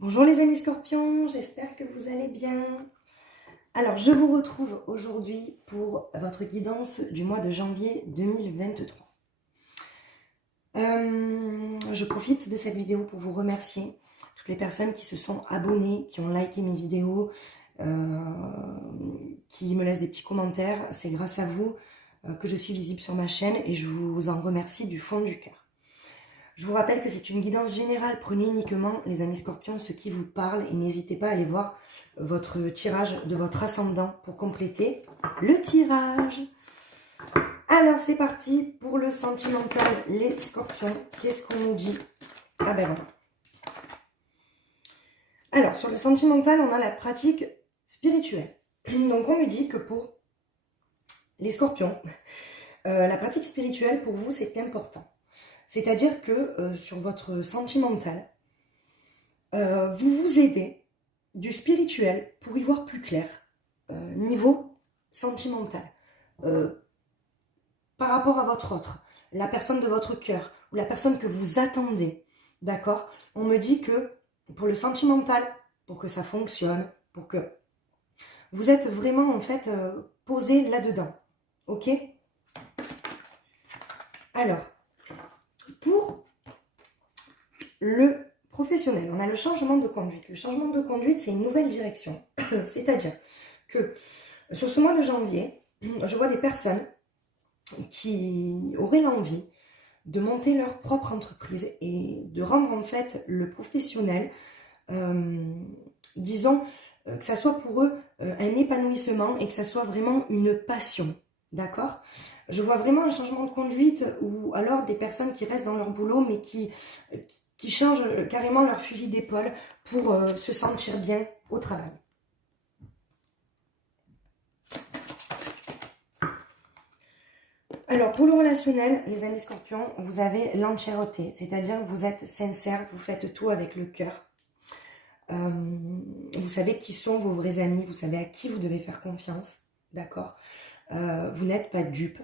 Bonjour les amis scorpions, j'espère que vous allez bien. Alors, je vous retrouve aujourd'hui pour votre guidance du mois de janvier 2023. Je profite de cette vidéo pour vous remercier toutes les personnes qui se sont abonnées, qui ont liké mes vidéos, qui me laissent des petits commentaires. C'est grâce à vous que je suis visible sur ma chaîne et je vous en remercie du fond du cœur. Je vous rappelle que c'est une guidance générale, prenez uniquement les amis scorpions ce qui vous parle et n'hésitez pas à aller voir votre tirage de votre ascendant pour compléter le tirage. Alors c'est parti pour le sentimental, les scorpions. Qu'est-ce qu'on nous dit? Ah ben voilà. Alors sur le sentimental, on a la pratique spirituelle. Donc on me dit que pour les scorpions, la pratique spirituelle pour vous c'est important. C'est-à-dire que sur votre sentimental, vous vous aidez du spirituel pour y voir plus clair, niveau sentimental, par rapport à votre autre, la personne de votre cœur ou la personne que vous attendez, d'accord? On me dit que pour le sentimental, pour que ça fonctionne, pour que vous êtes vraiment en fait posé là-dedans, ok? Alors, pour le professionnel, on a le changement de conduite. Le changement de conduite, c'est une nouvelle direction. C'est-à-dire que sur ce mois de janvier, je vois des personnes qui auraient l'envie de monter leur propre entreprise et de rendre en fait le professionnel, disons, que ça soit pour eux un épanouissement et que ça soit vraiment une passion. D'accord? Je vois vraiment un changement de conduite ou alors des personnes qui restent dans leur boulot mais qui changent carrément leur fusil d'épaule pour se sentir bien au travail. Alors, pour le relationnel, les amis scorpions, vous avez l'entièreté, c'est-à-dire que vous êtes sincère, vous faites tout avec le cœur. Vous savez qui sont vos vrais amis, vous savez à qui vous devez faire confiance, d'accord? Vous n'êtes pas dupe.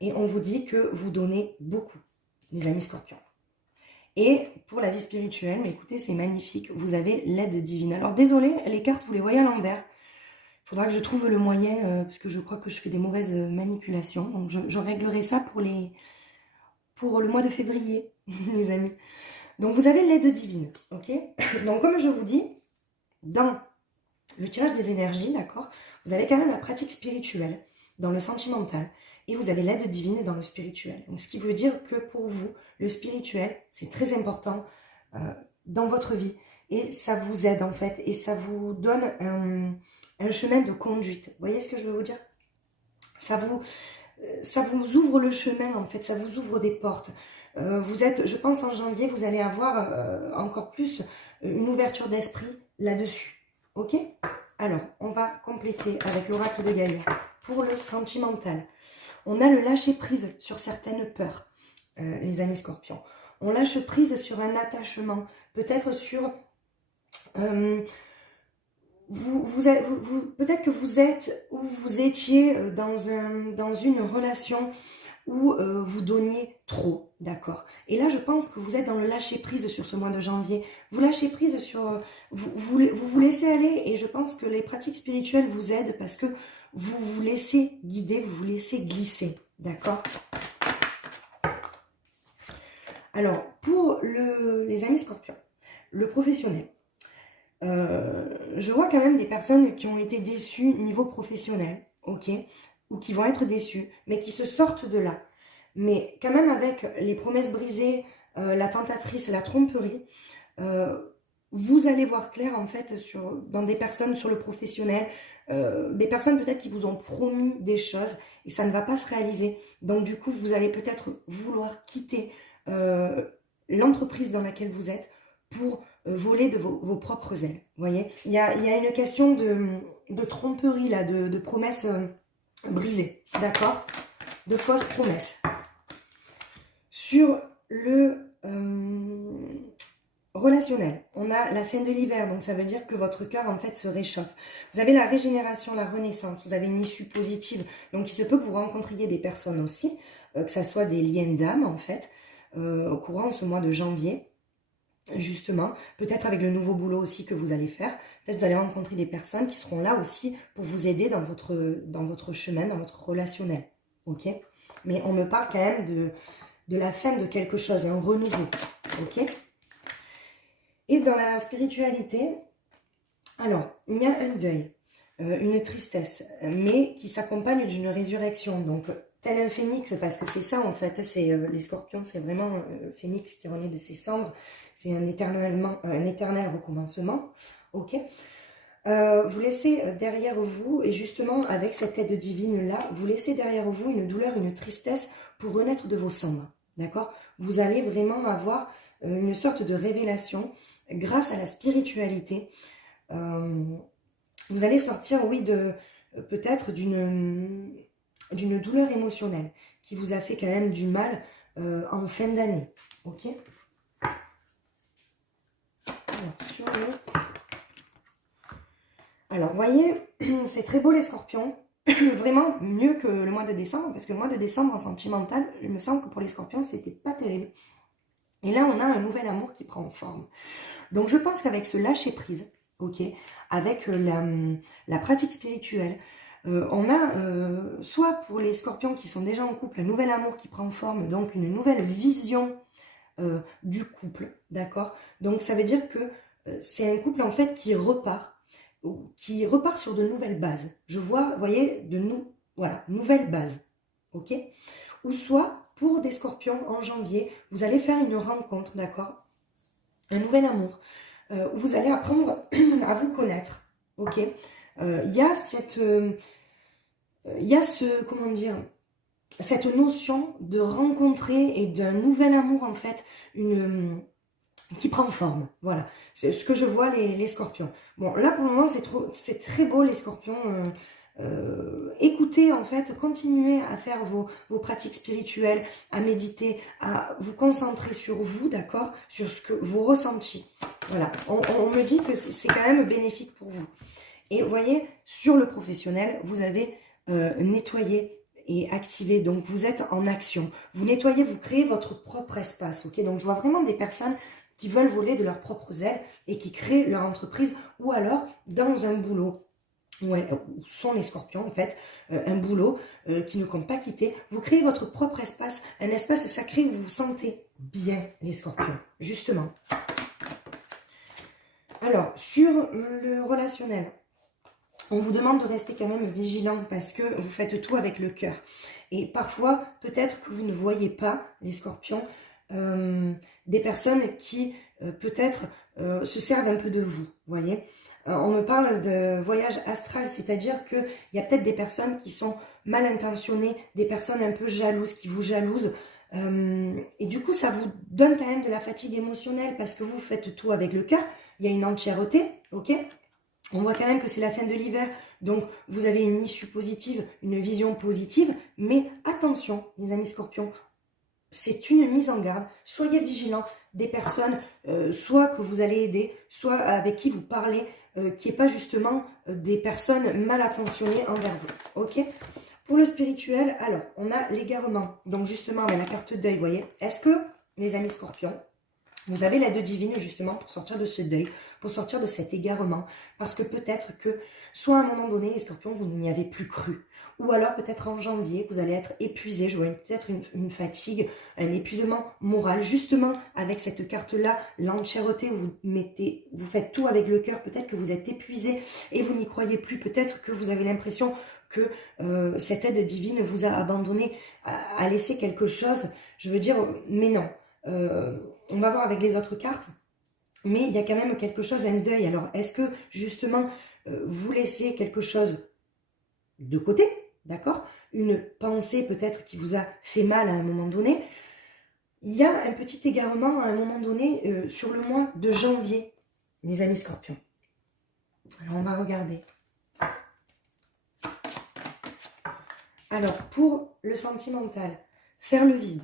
Et on vous dit que vous donnez beaucoup, les amis scorpions. Et pour la vie spirituelle, mais écoutez, c'est magnifique, vous avez l'aide divine. Alors désolé, les cartes, vous les voyez à l'envers. Il faudra que je trouve le moyen, parce que je crois que je fais des mauvaises manipulations. Donc je réglerai ça pour le mois de février, les amis. Donc vous avez l'aide divine, ok? Donc comme je vous dis, dans le tirage des énergies, d'accord, vous avez quand même la pratique spirituelle dans le sentimental et vous avez l'aide divine dans le spirituel. Donc ce qui veut dire que pour vous, le spirituel, c'est très important dans votre vie et ça vous aide en fait et ça vous donne un chemin de conduite. Vous voyez ce que je veux vous dire? Ça vous ouvre le chemin en fait, ça vous ouvre des portes. Vous êtes, je pense en janvier, vous allez avoir encore plus une ouverture d'esprit là-dessus. Ok? Alors, on va compléter avec l'oracle de Gaïa. Pour le sentimental, on a le lâcher-prise sur certaines peurs, les amis scorpions. On lâche prise sur un attachement, peut-être sur... peut-être que vous êtes ou vous étiez dans une relation où vous donniez trop, d'accord? Et là, je pense que vous êtes dans le lâcher-prise sur ce mois de janvier. Vous lâchez prise sur... vous laissez aller et je pense que les pratiques spirituelles vous aident parce que vous vous laissez guider, vous vous laissez glisser, d'accord? Alors, pour les amis scorpions, le professionnel, je vois quand même des personnes qui ont été déçues niveau professionnel, ok? Ou qui vont être déçues, mais qui se sortent de là. Mais quand même avec les promesses brisées, la tentatrice, la tromperie, vous allez voir clair en fait dans des personnes sur le professionnel, des personnes peut-être qui vous ont promis des choses et ça ne va pas se réaliser. Donc du coup, vous allez peut-être vouloir quitter l'entreprise dans laquelle vous êtes pour voler de vos propres ailes. Vous voyez, il y a une question de tromperie là, de promesses brisées, d'accord? De fausses promesses. Sur le relationnel, on a la fin de l'hiver, donc ça veut dire que votre cœur en fait se réchauffe. Vous avez la régénération, la renaissance, vous avez une issue positive, donc il se peut que vous rencontriez des personnes aussi, que ça soit des liens d'âme en fait, au courant de ce mois de janvier. justement, peut-être avec le nouveau boulot aussi que vous allez faire, peut-être vous allez rencontrer des personnes qui seront là aussi pour vous aider dans votre chemin, dans votre relationnel, ok? Mais on me parle quand même de la fin de quelque chose, un renouveau, ok? Et dans la spiritualité, alors, il y a un deuil, une tristesse, mais qui s'accompagne d'une résurrection, donc tel un phénix, parce que c'est ça en fait, c'est les scorpions, c'est vraiment le phénix qui renaît de ses cendres, c'est un éternel recommencement, ok? Vous laissez derrière vous, et justement avec cette aide divine-là, vous laissez derrière vous une douleur, une tristesse pour renaître de vos cendres, d'accord? Vous allez vraiment avoir une sorte de révélation grâce à la spiritualité. Vous allez sortir, oui, peut-être d'une douleur émotionnelle qui vous a fait quand même du mal en fin d'année, ok? Alors, vous voyez, c'est très beau les scorpions, vraiment mieux que le mois de décembre, parce que le mois de décembre en sentimental, il me semble que pour les scorpions, c'était pas terrible. Et là, on a un nouvel amour qui prend forme. Donc, je pense qu'avec ce lâcher-prise, ok, avec la pratique spirituelle, on a, soit pour les scorpions qui sont déjà en couple, un nouvel amour qui prend forme, donc une nouvelle vision du couple, d'accord? Donc, ça veut dire que c'est un couple, en fait, qui repart sur de nouvelles bases. Je vois, vous voyez, voilà, nouvelles bases, ok? Ou soit, pour des scorpions, en janvier, vous allez faire une rencontre, d'accord? Un nouvel amour. Où vous allez apprendre à vous connaître, ok? Il y a comment dire, cette notion de rencontrer et d'un nouvel amour, en fait, qui prend forme, voilà. C'est ce que je vois les scorpions. Bon, là, pour le moment, c'est très beau, les scorpions. Écoutez, en fait, continuez à faire vos pratiques spirituelles, à méditer, à vous concentrer sur vous, d'accord? Sur ce que vous ressentez. Voilà, on me dit que c'est quand même bénéfique pour vous. Et vous voyez, sur le professionnel, vous avez nettoyé et activé, donc vous êtes en action. Vous nettoyez, vous créez votre propre espace, ok? Donc je vois vraiment des personnes qui veulent voler de leurs propres ailes et qui créent leur entreprise, ou alors dans un boulot. Ouais, où sont les scorpions en fait, un boulot qui ne compte pas quitter. Vous créez votre propre espace, un espace sacré où vous vous sentez bien, les scorpions, justement. Alors, sur le relationnel, on vous demande de rester quand même vigilant parce que vous faites tout avec le cœur. Et parfois, peut-être que vous ne voyez pas, les scorpions, des personnes qui peut-être se servent un peu de vous, voyez. On me parle de voyage astral, c'est-à-dire qu'il y a peut-être des personnes qui sont mal intentionnées, des personnes un peu jalouses, qui vous jalousent. Et du coup, ça vous donne quand même de la fatigue émotionnelle parce que vous faites tout avec le cœur. Il y a une entièreté, ok? On voit quand même que c'est la fin de l'hiver, donc vous avez une issue positive, une vision positive, mais attention, les amis scorpions, c'est une mise en garde. Soyez vigilants des personnes, soit que vous allez aider, soit avec qui vous parlez, qui n'est pas justement des personnes mal attentionnées envers vous. Ok? Pour le spirituel, alors, on a l'égarement. Donc justement, avec la carte deuil, vous voyez, est-ce que, les amis scorpions, vous avez l'aide divine justement pour sortir de ce deuil, pour sortir de cet égarement. Parce que peut-être que, soit à un moment donné, les scorpions, vous n'y avez plus cru. Ou alors peut-être en janvier, vous allez être épuisé. Je vois peut-être une fatigue, un épuisement moral. Justement, avec cette carte-là, l'entièreté, vous faites tout avec le cœur. Peut-être que vous êtes épuisé et vous n'y croyez plus. Peut-être que vous avez l'impression que cette aide divine vous a abandonné, a laissé quelque chose. Je veux dire, mais non. On va voir avec les autres cartes, mais il y a quand même quelque chose, un deuil. Alors, est-ce que justement, vous laissez quelque chose de côté, d'accord? Une pensée peut-être qui vous a fait mal à un moment donné. Il y a un petit égarement à un moment donné sur le mois de janvier, les amis scorpions. Alors, on va regarder. Alors, pour le sentimental, faire le vide.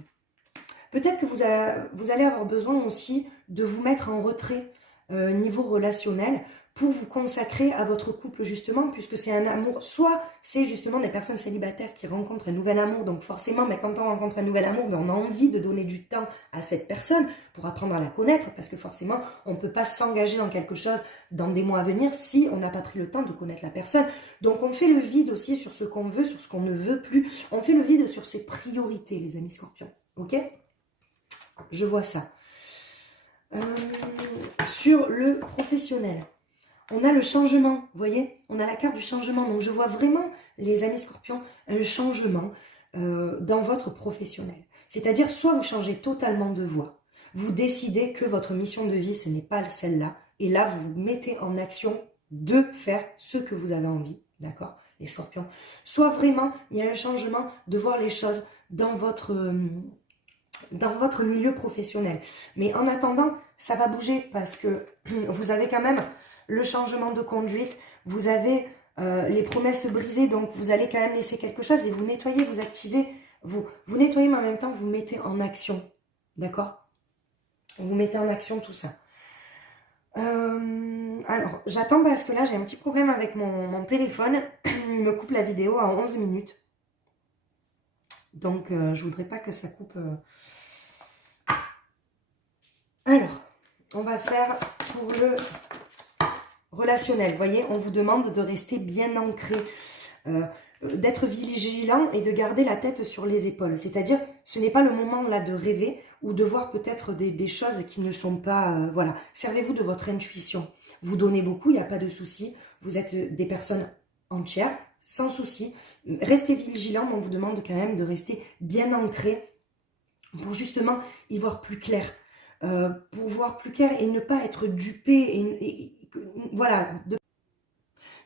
Peut-être que vous allez avoir besoin aussi de vous mettre en retrait niveau relationnel pour vous consacrer à votre couple justement, puisque c'est un amour, soit c'est justement des personnes célibataires qui rencontrent un nouvel amour, donc forcément, mais quand on rencontre un nouvel amour, mais on a envie de donner du temps à cette personne pour apprendre à la connaître, parce que forcément, on ne peut pas s'engager dans quelque chose dans des mois à venir si on n'a pas pris le temps de connaître la personne. Donc on fait le vide aussi sur ce qu'on veut, sur ce qu'on ne veut plus, on fait le vide sur ses priorités, les amis scorpions, ok? Je vois ça. Sur le professionnel, on a le changement, vous voyez, on a la carte du changement. Donc je vois vraiment, les amis scorpions, un changement dans votre professionnel. C'est-à-dire, soit vous changez totalement de voie, vous décidez que votre mission de vie, ce n'est pas celle-là, et là, vous vous mettez en action de faire ce que vous avez envie, d'accord, les scorpions. Soit vraiment, il y a un changement de voir les choses dans votre milieu professionnel. Mais en attendant, ça va bouger parce que vous avez quand même le changement de conduite, vous avez les promesses brisées, donc vous allez quand même laisser quelque chose et vous nettoyez, vous activez, vous nettoyez, mais en même temps, vous mettez en action, d'accord? Vous mettez en action tout ça. Alors, j'attends parce que là, j'ai un petit problème avec mon téléphone. Il me coupe la vidéo à 11 minutes. Donc, je voudrais pas que ça coupe... Alors, on va faire pour le relationnel. Vous voyez, on vous demande de rester bien ancré, d'être vigilant et de garder la tête sur les épaules. C'est-à-dire, ce n'est pas le moment là de rêver ou de voir peut-être des choses qui ne sont pas... voilà, servez-vous de votre intuition. Vous donnez beaucoup, il n'y a pas de souci. Vous êtes des personnes entières, sans souci. Restez vigilant, mais on vous demande quand même de rester bien ancré pour justement y voir plus clair. Pour voir plus clair et ne pas être dupé voilà, de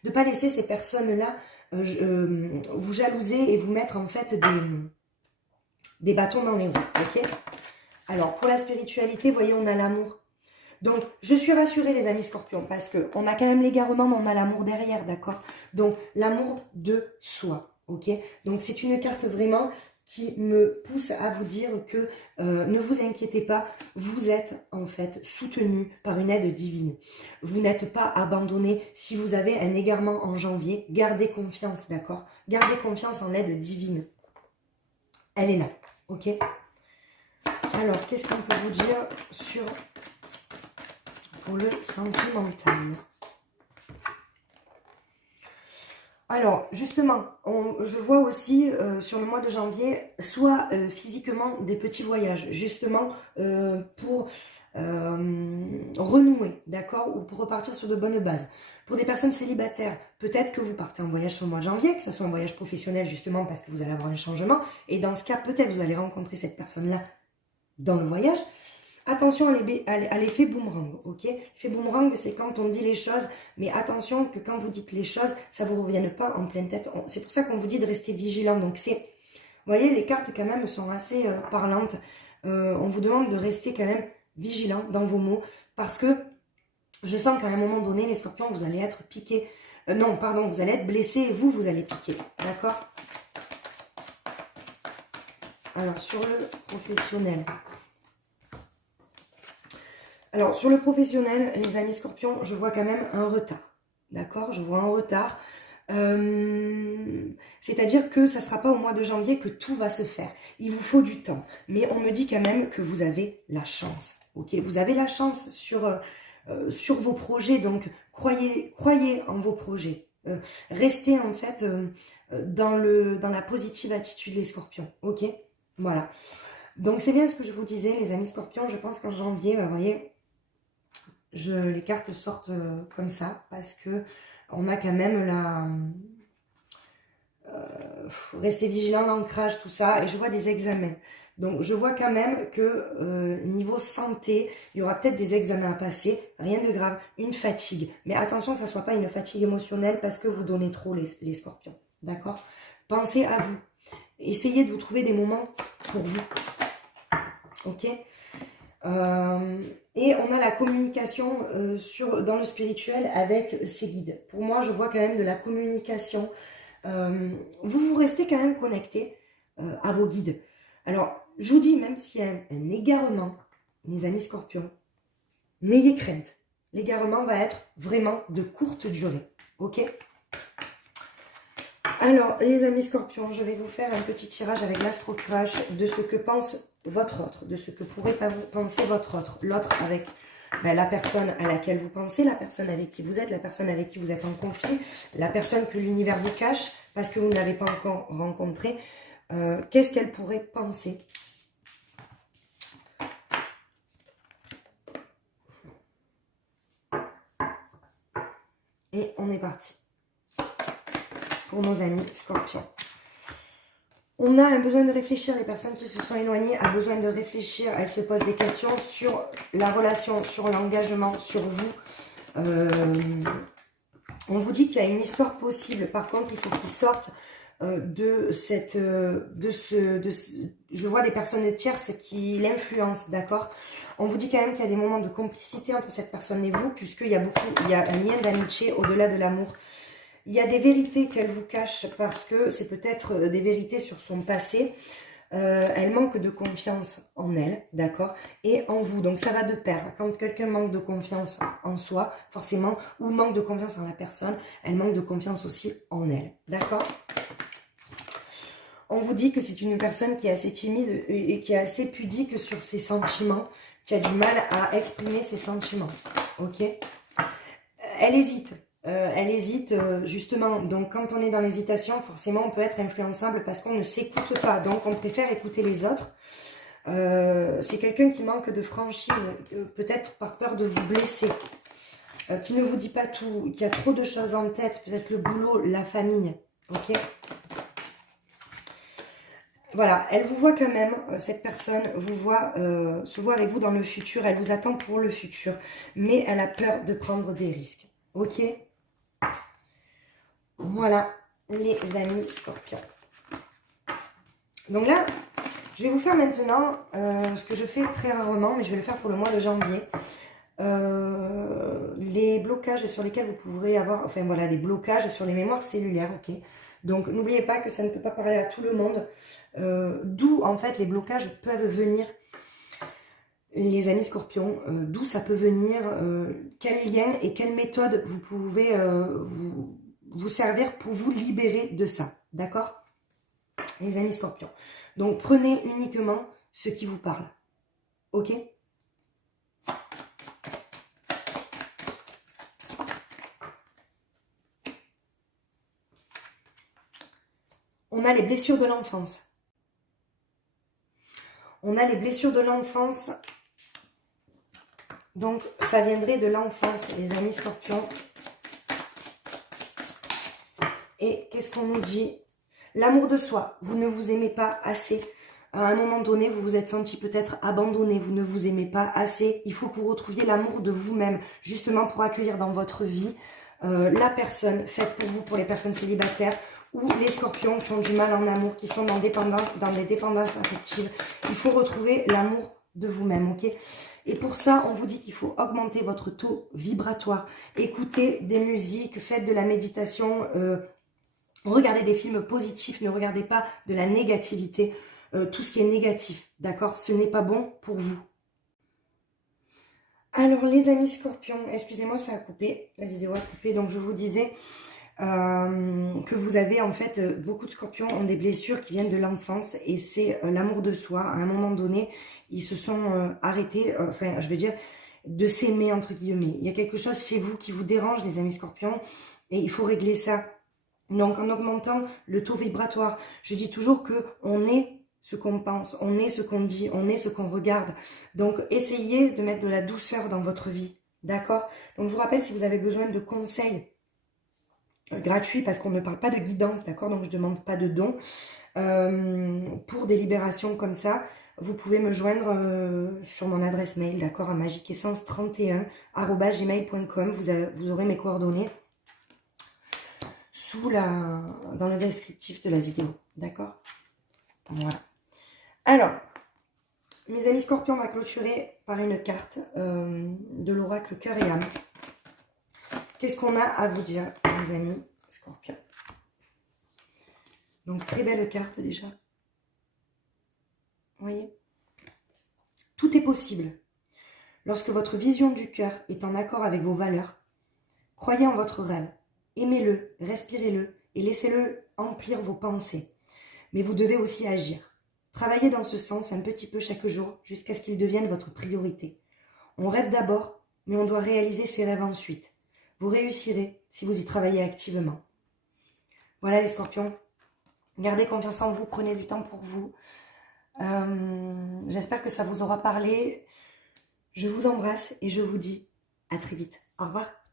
ne pas laisser ces personnes-là vous jalouser et vous mettre en fait des bâtons dans les roues, ok? Alors, pour la spiritualité, vous voyez, on a l'amour. Donc, je suis rassurée, les amis scorpions, parce qu'on a quand même l'égarement, mais on a l'amour derrière, d'accord? Donc, l'amour de soi, ok? Donc, c'est une carte vraiment qui me pousse à vous dire que ne vous inquiétez pas, vous êtes en fait soutenu par une aide divine. Vous n'êtes pas abandonné. Si vous avez un égarement en janvier, gardez confiance, d'accord? Gardez confiance en l'aide divine. Elle est là, ok? Alors, qu'est-ce qu'on peut vous dire pour le sentimental? Alors, justement, je vois aussi sur le mois de janvier, soit physiquement des petits voyages, justement pour renouer, d'accord, ou pour repartir sur de bonnes bases. Pour des personnes célibataires, peut-être que vous partez en voyage sur le mois de janvier, que ce soit un voyage professionnel justement parce que vous allez avoir un changement, et dans ce cas, peut-être vous allez rencontrer cette personne-là dans le voyage. Attention à l'effet boomerang, ok? L'effet boomerang, c'est quand on dit les choses, mais attention que quand vous dites les choses, ça ne vous revienne pas en pleine tête. C'est pour ça qu'on vous dit de rester vigilant. Donc c'est, vous voyez, les cartes quand même sont assez parlantes. On vous demande de rester quand même vigilant dans vos mots, parce que je sens qu'à un moment donné, les scorpions, vous allez être piqués. Non, pardon, vous allez être blessés et vous allez piquer, d'accord? Alors, sur le professionnel... Alors, sur le professionnel, les amis scorpions, je vois quand même un retard. D'accord? Je vois un retard. C'est-à-dire que ça ne sera pas au mois de janvier que tout va se faire. Il vous faut du temps. Mais on me dit quand même que vous avez la chance. Ok? Vous avez la chance sur vos projets. Donc, croyez en vos projets. Restez en fait dans la positive attitude, les scorpions. Ok? Voilà. Donc, c'est bien ce que je vous disais, les amis scorpions. Je pense qu'en janvier, vous voyez... les cartes sortent comme ça parce que on a quand même rester vigilant, l'ancrage, tout ça, et je vois des examens. Donc je vois quand même que niveau santé, il y aura peut-être des examens à passer, rien de grave, une fatigue. Mais attention que ça ne soit pas une fatigue émotionnelle parce que vous donnez trop les scorpions, d'accord? Pensez à vous. Essayez de vous trouver des moments pour vous, ok? Et on a la communication dans le spirituel avec ses guides. Pour moi, je vois quand même de la communication. Vous restez quand même connecté à vos guides. Alors, je vous dis, même s'il y a un égarement, mes amis scorpions, n'ayez crainte. l'égarement va être vraiment de courte durée. Ok? Alors, les amis scorpions, je vais vous faire un petit tirage avec l'astro-crush de ce que pense votre autre, de ce que pourrait penser votre autre. L'autre avec la personne à laquelle vous pensez, la personne avec qui vous êtes, la personne avec qui vous êtes en conflit, la personne que l'univers vous cache parce que vous ne l'avez pas encore rencontrée. Qu'est-ce qu'elle pourrait penser? Et on est parti pour nos amis scorpions. On a un besoin de réfléchir, les personnes qui se sont éloignées ont besoin de réfléchir, elles se posent des questions sur la relation, sur l'engagement, sur vous. On vous dit qu'il y a une histoire possible, par contre il faut qu'ils sortent je vois des personnes tierces qui l'influencent, d'accord? On vous dit quand même qu'il y a des moments de complicité entre cette personne et vous, puisqu'il y a un lien d'amitié au-delà de l'amour. Il y a des vérités qu'elle vous cache parce que c'est peut-être des vérités sur son passé. Elle manque de confiance en elle, d'accord, et en vous. Donc ça va de pair. Quand quelqu'un manque de confiance en soi, forcément, ou manque de confiance en la personne, elle manque de confiance aussi en elle, d'accord? On vous dit que c'est une personne qui est assez timide et qui est assez pudique sur ses sentiments, qui a du mal à exprimer ses sentiments, ok? Elle hésite. Justement. Donc, quand on est dans l'hésitation, forcément, on peut être influençable parce qu'on ne s'écoute pas. Donc, on préfère écouter les autres. C'est quelqu'un qui manque de franchise, peut-être par peur de vous blesser, qui ne vous dit pas tout, qui a trop de choses en tête, peut-être le boulot, la famille, ok? Voilà, elle vous voit quand même, cette personne se voit avec vous dans le futur, elle vous attend pour le futur, mais elle a peur de prendre des risques, ok? Voilà, les amis scorpions. Donc là, je vais vous faire maintenant ce que je fais très rarement, mais je vais le faire pour le mois de janvier. Les blocages sur lesquels vous pourrez avoir, enfin voilà, les blocages sur les mémoires cellulaires, ok? Donc n'oubliez pas que ça ne peut pas parler à tout le monde, d'où en fait les blocages peuvent venir, les amis scorpions, d'où ça peut venir, quel lien et quelle méthode vous pouvez vous servir pour vous libérer de ça, d'accord? Les amis scorpions. Donc prenez uniquement ce qui vous parle, ok? On a les blessures de l'enfance. On a les blessures de l'enfance. Donc, ça viendrait de l'enfance, les amis scorpions. Et qu'est-ce qu'on nous dit? L'amour de soi. Vous ne vous aimez pas assez. À un moment donné, vous vous êtes senti peut-être abandonné. Vous ne vous aimez pas assez. Il faut que vous retrouviez l'amour de vous-même, justement pour accueillir dans votre vie la personne faite pour vous, pour les personnes célibataires, ou les scorpions qui ont du mal en amour, qui sont dans des dépendances affectives. Il faut retrouver l'amour de vous-même, ok? Et pour ça, on vous dit qu'il faut augmenter votre taux vibratoire. Écoutez des musiques, faites de la méditation, regardez des films positifs, ne regardez pas de la négativité, tout ce qui est négatif, d'accord? Ce n'est pas bon pour vous. Alors les amis scorpions, excusez-moi, ça a coupé, la vidéo a coupé, donc je vous disais que vous avez en fait, beaucoup de scorpions ont des blessures qui viennent de l'enfance et c'est l'amour de soi. À un moment donné, ils se sont arrêtés, enfin je vais dire, de s'aimer entre guillemets. Il y a quelque chose chez vous qui vous dérange les amis scorpions et il faut régler ça. Donc en augmentant le taux vibratoire, je dis toujours que on est ce qu'on pense, on est ce qu'on dit, on est ce qu'on regarde. Donc essayez de mettre de la douceur dans votre vie, d'accord? Donc je vous rappelle, si vous avez besoin de conseils gratuits, parce qu'on ne parle pas de guidance, d'accord? Donc je ne demande pas de dons, pour des libérations comme ça, vous pouvez me joindre sur mon adresse mail, d'accord? À magiqueessence31@gmail.com, vous aurez mes coordonnées dans le descriptif de la vidéo, d'accord? Voilà. Alors, mes amis scorpions, on va clôturer par une carte de l'oracle cœur et âme. Qu'est-ce qu'on a à vous dire, mes amis scorpions? Donc, très belle carte déjà. Vous voyez? Tout est possible. Lorsque votre vision du cœur est en accord avec vos valeurs, croyez en votre rêve, aimez-le, respirez-le et laissez-le emplir vos pensées. Mais vous devez aussi agir. Travaillez dans ce sens un petit peu chaque jour jusqu'à ce qu'il devienne votre priorité. On rêve d'abord, mais on doit réaliser ses rêves ensuite. Vous réussirez si vous y travaillez activement. Voilà les scorpions, gardez confiance en vous, prenez du temps pour vous. J'espère que ça vous aura parlé. Je vous embrasse et je vous dis à très vite. Au revoir.